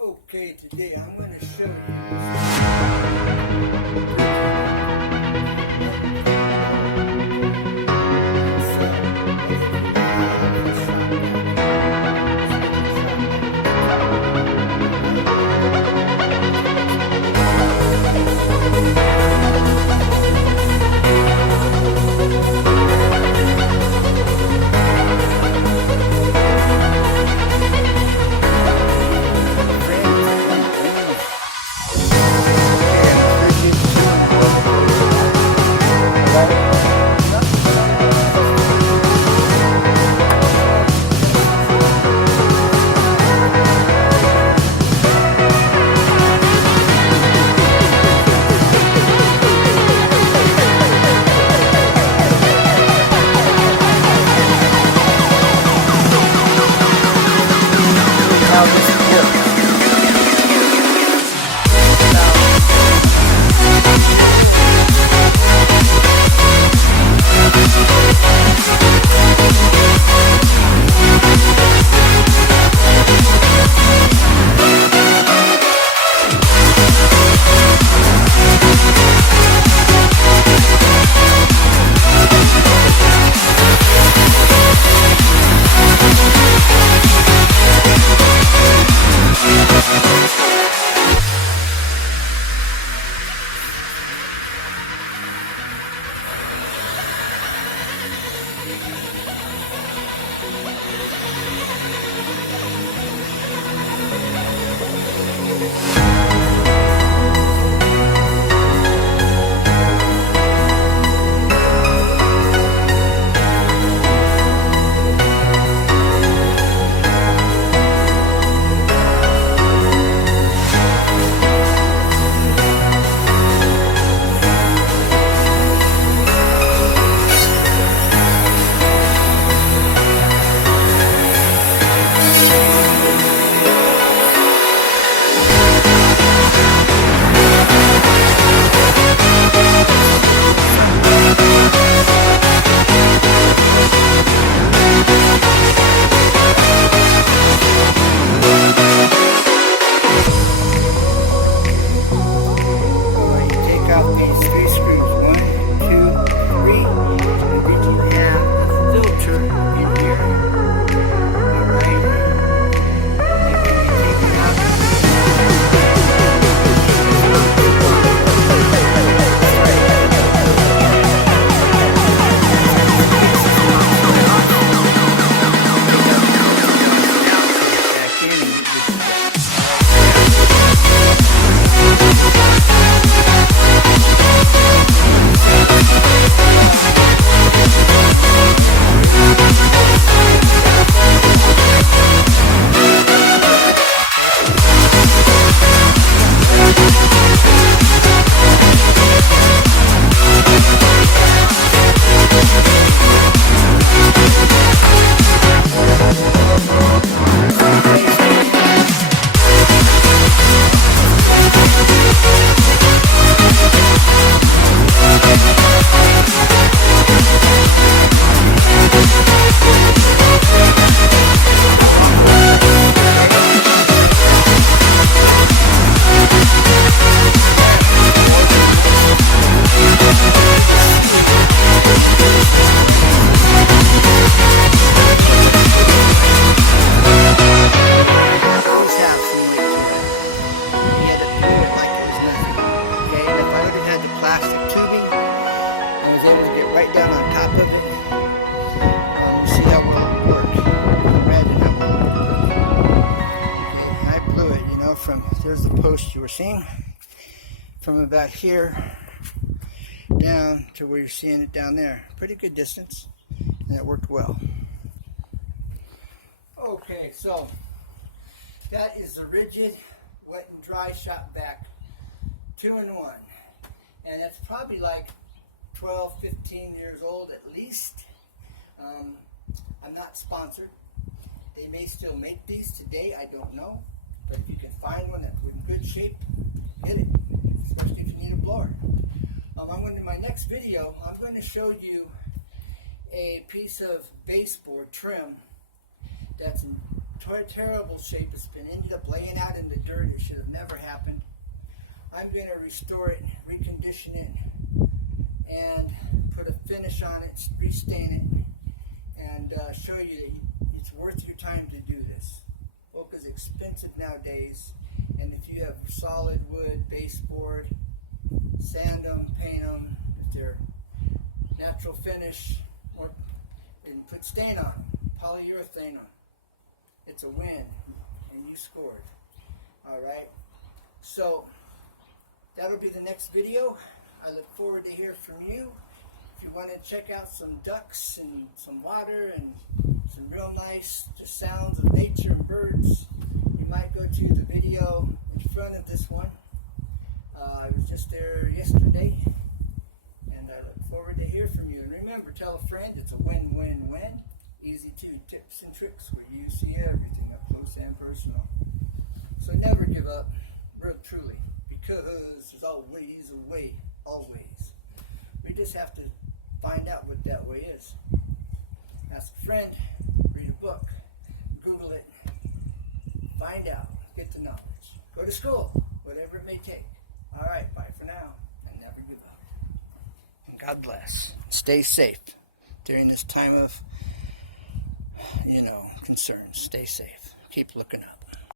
Okay, today I'm going to show how this works. There's the post you were seeing from about here down to where you're seeing it down there. Pretty good distance, and it worked well. Okay, so that is the Ridgid wet and dry shop vac 2-in-1, and it's probably like 12, 15 years old at least. I'm not sponsored. They may still make these today, I don't know. But if you can find one that's in good shape, get it, especially if you need a blower. In my next video, I'm going to show you a piece of baseboard trim that's in terrible shape. It's been ended up laying out in the dirt. It should have never happened. I'm going to restore it, recondition it, and put a finish on it, restain it, and show you that it's worth your time to do this. Oak is expensive nowadays, and if you have solid wood, baseboard, sand them, paint them, if they're natural finish, and put stain on them, polyurethane them. It's a win, and you scored. All right, so that'll be the next video. I look forward to hear from you. If you want to check out some ducks and some water and some real nice just sounds of nature and birds, you might go to the video in front of this one. I was just there yesterday, and I look forward to hear from you. And remember, tell a friend, it's a win-win-win. Easy too, tips and tricks where you see everything up close and personal. So never give up, real truly, because there's always a way, always. We just have to find out what that way is. Ask a friend, read a book, Google it, find out, get the knowledge. Go to school, whatever it may take. All right, bye for now, and never give up. And God bless. Stay safe during this time of, concern. Stay safe. Keep looking up.